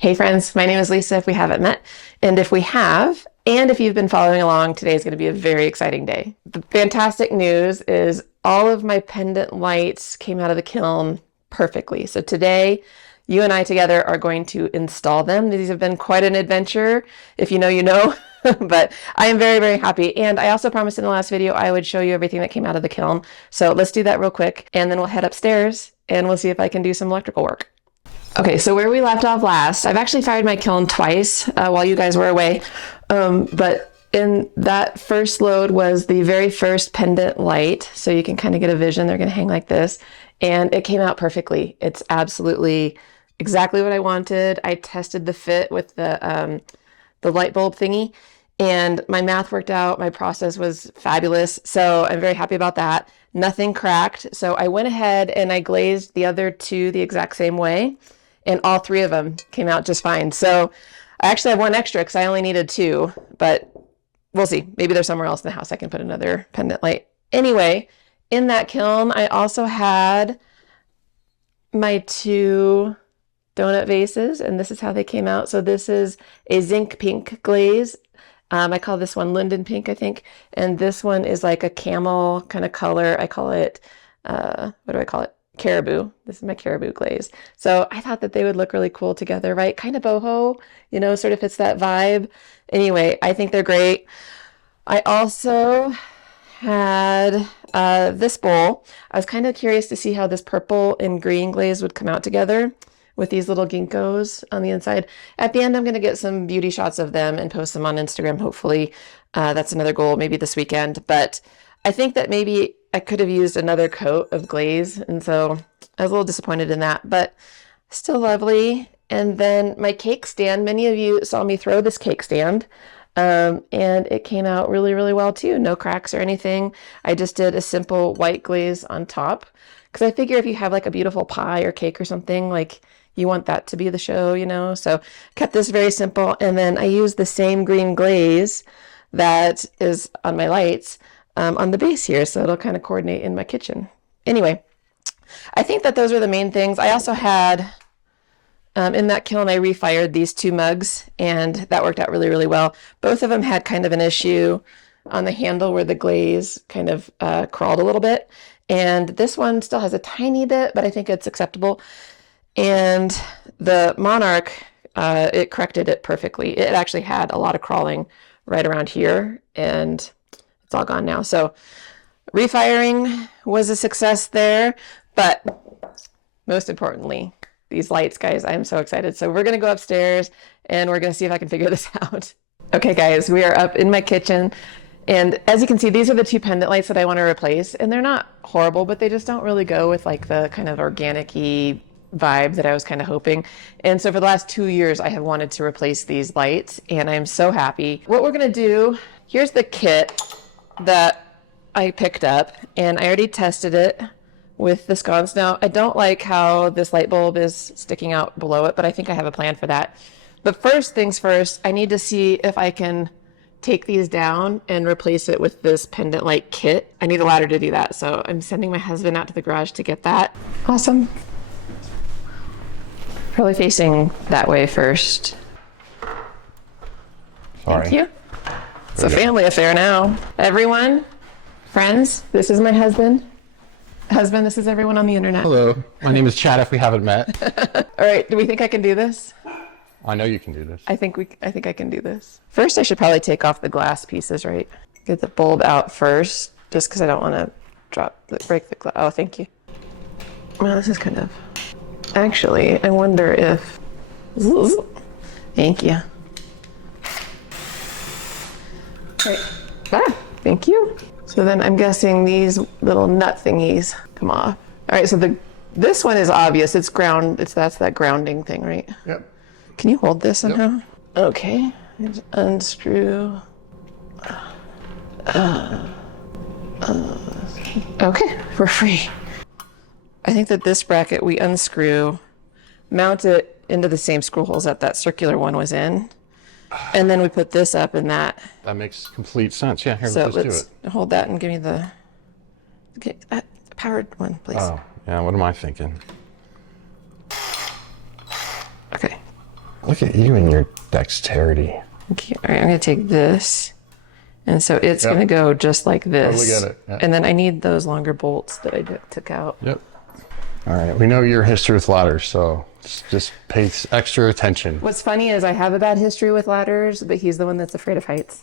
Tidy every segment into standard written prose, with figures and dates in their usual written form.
Hey friends, my name is Lisa if we haven't met, and if we have, and if you've been following along, today is going to be a very exciting day. The fantastic news is all of my pendant lights came out of the kiln perfectly. So today, you and I together are going to install them. These have been quite an adventure. If you know, you know. But I am very, very happy. And I also promised in the last video I would show you everything that came out of the kiln. So let's do that real quick, and then we'll head upstairs and we'll see if I can do some electrical work. Okay, so where we left off last, I've actually fired my kiln twice while you guys were away. But in that first load was the very first pendant light. So you can kind of get a vision. They're going to hang like this. And it came out perfectly. It's absolutely exactly what I wanted. I tested the fit with the light bulb thingy, and my math worked out. My process was fabulous. So I'm very happy about that. Nothing cracked. So I went ahead and I glazed the other two the exact same way, and all three of them came out just fine. So I actually have one extra because I only needed two, but we'll see. Maybe there's somewhere else in the house I can put another pendant light. Anyway, in that kiln, I also had my two donut vases, and this is how they came out. So this is a zinc pink glaze. I call this one linden pink, I think. And this one is like a camel kind of color. I call it, what do I call it? Caribou. This is my caribou glaze. So I thought that they would look really cool together, right? Kind of boho, you know, sort of fits that vibe. Anyway, I think they're great. I also had this bowl. I was kind of curious to see how this purple and green glaze would come out together with these little ginkgos on the inside. At the end, I'm going to get some beauty shots of them and post them on Instagram, hopefully. That's another goal, maybe this weekend. But I think that maybe I could have used another coat of glaze, and so I was a little disappointed in that, but still lovely. And then my cake stand, many of you saw me throw this cake stand, and it came out really, really well too. No cracks or anything. I just did a simple white glaze on top, because I figure if you have like a beautiful pie or cake or something, like you want that to be the show, you know? So kept this very simple. And then I used the same green glaze that is on my lights on the base here. So it'll kind of coordinate in my kitchen. Anyway, I think that those were the main things. I also had, in that kiln, I refired these two mugs, and that worked out really, really well. Both of them had kind of an issue on the handle where the glaze kind of crawled a little bit. And this one still has a tiny bit, but I think it's acceptable. And the Monarch, it corrected it perfectly. It actually had a lot of crawling right around here, and it's all gone now. So refiring was a success there, but most importantly, these lights, guys, I'm so excited. So we're going to go upstairs and we're going to see if I can figure this out. Okay, guys, we are up in my kitchen. And as you can see, these are the two pendant lights that I want to replace. And they're not horrible, but they just don't really go with like the kind of organic-y vibe that I was kind of hoping. And so for the last 2 years, I have wanted to replace these lights, and I'm so happy. What we're going to do, here's the kit that I picked up, and I already tested it with the sconce. Now, I don't like how this light bulb is sticking out below it, but I think I have a plan for that. But first things first, I need to see if I can take these down and replace it with this pendant light kit. I need a ladder to do that, so I'm sending my husband out to the garage to get that. Awesome. Probably facing that way first. Sorry. Thank you. It's a family affair now. Everyone, friends, this is my husband. Husband, this is everyone on the internet. Hello, my name is Chad if we haven't met. All right, do we think I can do this? I know you can do this. I think I can do this. First, I should probably take off the glass pieces, right? Get the bulb out first, just because I don't want to break the glass. Oh, thank you. Well, this is kind of... Actually, I wonder if... Thank you. Right. Ah, thank you. So then I'm guessing these little nut thingies come off. All right, so this one is obvious. It's that's that grounding thing, right? Yep. Can you hold this somehow? Yep. Okay. Just unscrew. Okay, we're free. I think that this bracket we unscrew, mount it into the same screw holes that circular one was in, and then we put this up in that. That makes complete sense. Yeah, here, So let's do it. Hold that and give me the powered one, please. Oh, yeah, what am I thinking? Okay. Look at you and your dexterity. Okay, all right, I'm gonna take this. And so it's gonna go just like this. Totally get it. Yeah. And then I need those longer bolts that I took out. Yep. All right, we know your history with ladders, so just pay extra attention. What's funny is I have a bad history with ladders, but he's the one that's afraid of heights.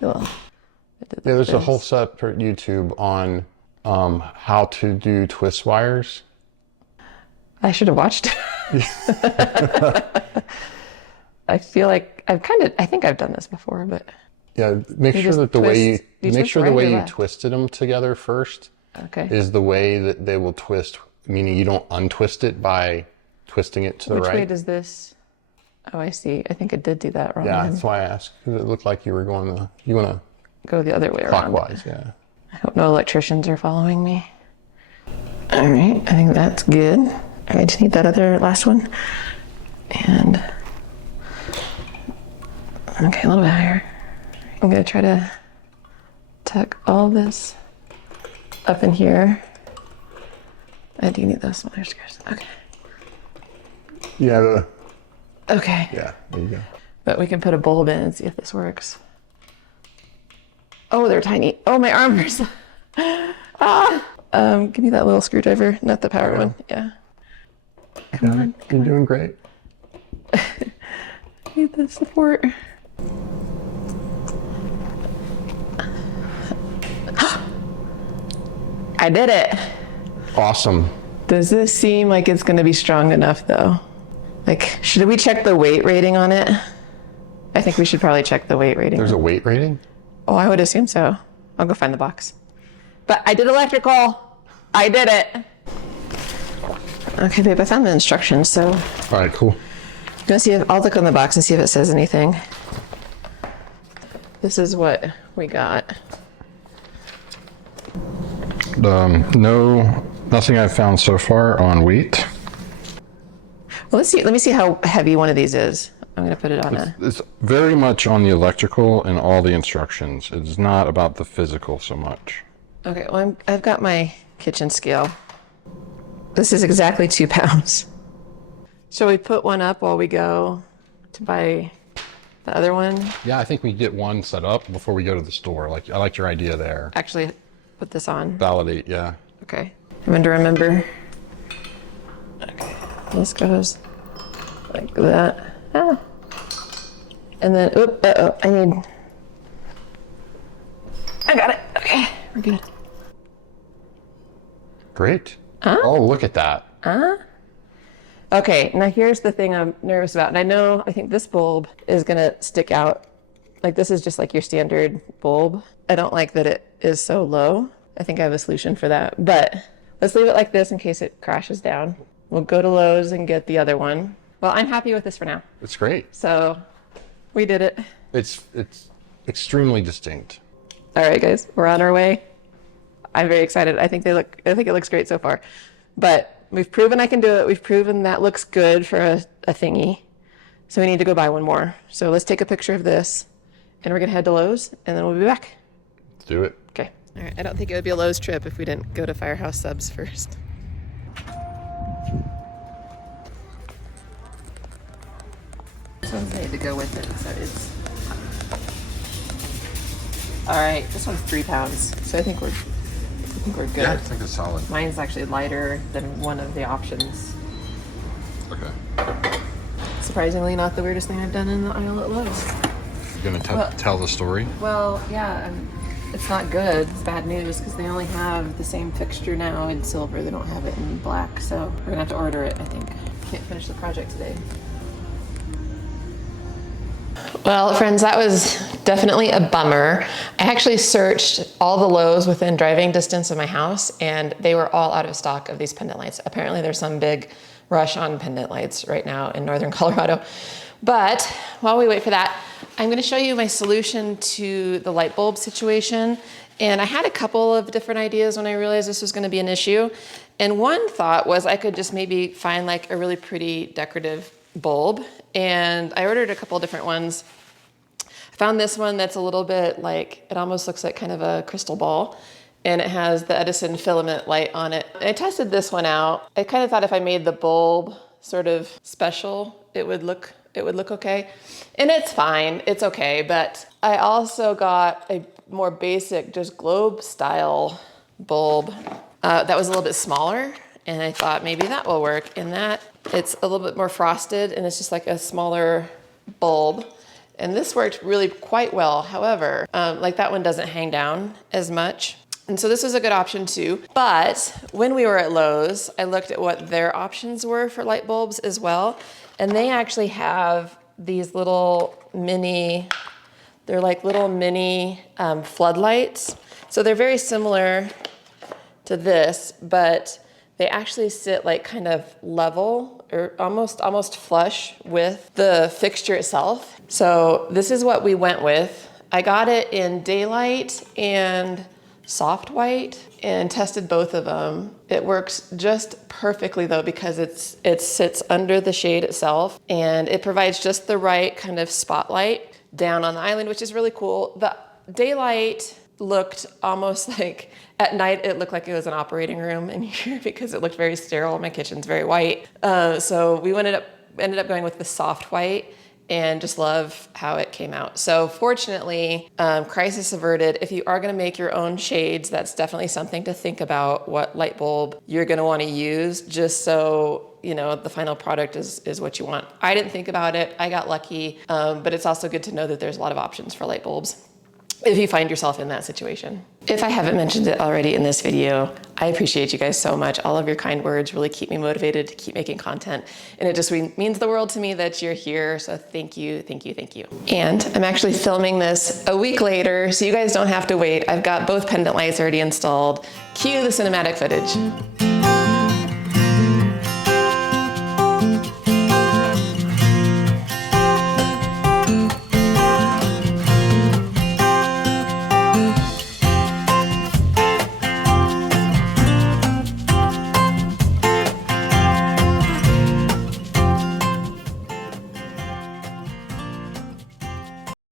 Well, Yeah, there's a whole separate YouTube on how to do twist wires. I should have watched it. I feel like I think I've done this before, but Yeah, make sure that the way you twisted them together first okay. is the way that they will twist, meaning you don't untwist it by twisting it to the right. Which way does this? Oh, I see. I think I did do that wrong. Yeah, that's why I asked, because it looked like you were going you want to go the other way around. clockwise, yeah. I hope no electricians are following me. All right, I think that's good. I just need that other last one. And okay, a little bit higher. I'm gonna try to tuck all this up in here. I do need those smaller screws. Okay. Yeah, Okay. yeah, there you go. But we can put a bulb in and see if this works. Oh, they're tiny. Oh, my arms. Give me that little screwdriver, not the power one. Yeah. Come on. You're doing great. Need the support. I did it. Awesome. Does this seem like it's going to be strong enough though? Like, should we check the weight rating on it? I think we should probably check the weight rating. There's a weight rating? Oh, I would assume so. I'll go find the box. But I did electrical. I did it. Okay, babe, I found the instructions, so. All right, cool. I'll look on the box and see if it says anything. This is what we got. Nothing I've found so far on weight. Well, let's see. Let me see how heavy one of these is. I'm going to put it on It's very much on the electrical and all the instructions. It's not about the physical so much. Okay, well, I've got my kitchen scale. This is exactly 2 pounds. Shall we put one up while we go to buy the other one? Yeah, I think we get one set up before we go to the store. I like your idea there. Actually, put this on. Validate, yeah. Okay. I'm to remember. Okay. This goes like that. Ah. And then, I got it. Okay, we're good. Great. Oh, look at that. Okay, now here's the thing I'm nervous about. And I think this bulb is gonna stick out. Like, this is just like your standard bulb. I don't like that it is so low. I think I have a solution for that. But let's leave it like this in case it crashes down. We'll go to Lowe's and get the other one. Well, I'm happy with this for now. It's great. So we did it. It's extremely distinct. All right, guys, we're on our way. I'm very excited. I think it looks great so far. But we've proven I can do it. We've proven that looks good for a thingy. So we need to go buy one more. So let's take a picture of this and we're gonna head to Lowe's and then we'll be back. Let's do it. Okay. All right, I don't think it would be a Lowe's trip if we didn't go to Firehouse Subs first. This one's made to go with it, so it's... All right, this one's 3 pounds, so I think we're good. Yeah, I think it's solid. Mine's actually lighter than one of the options. Okay. Surprisingly, not the weirdest thing I've done in the aisle at Lowe's. You're gonna tell the story? Well, yeah, it's not good. It's bad news because they only have the same fixture now in silver. They don't have it in black, so we're gonna have to order it, I think. Can't finish the project today. Well, friends, that was definitely a bummer. I actually searched all the Lowe's within driving distance of my house, and they were all out of stock of these pendant lights. Apparently there's some big rush on pendant lights right now in northern Colorado. But while we wait for that, I'm going to show you my solution to the light bulb situation. And I had a couple of different ideas when I realized this was going to be an issue. And one thought was I could just maybe find like a really pretty decorative bulb. And I ordered a couple of different ones. I found this one that's a little bit like, it almost looks like kind of a crystal ball. and it has the Edison filament light on it. I tested this one out. I kind of thought if I made the bulb sort of special, it would look okay. And it's fine, it's okay. But I also got a more basic, just globe style bulb that was a little bit smaller. And I thought maybe that will work. And that it's a little bit more frosted and it's just like a smaller bulb. And this worked really quite well. However, like that one doesn't hang down as much. And so this was a good option too. But when we were at Lowe's, I looked at what their options were for light bulbs as well. And they actually have these little mini, they're like little mini floodlights. So they're very similar to this, but they actually sit like kind of level or almost flush with the fixture itself. So this is what we went with. I got it in daylight and soft white and tested both of them. It works just perfectly though, because it sits under the shade itself and it provides just the right kind of spotlight down on the island, which is really cool. The daylight looked almost like, at night it looked like it was an operating room in here because it looked very sterile. My kitchen's very white. So we ended up going with the soft white and just love how it came out. So fortunately, crisis averted. If you are gonna make your own shades, that's definitely something to think about what light bulb you're gonna wanna use, just so you know the final product is what you want. I didn't think about it, I got lucky, but it's also good to know that there's a lot of options for light bulbs if you find yourself in that situation. If I haven't mentioned it already in this video, I appreciate you guys so much. All of your kind words really keep me motivated to keep making content. And it just means the world to me that you're here. So thank you, thank you, thank you. And I'm actually filming this a week later, so you guys don't have to wait. I've got both pendant lights already installed. Cue the cinematic footage.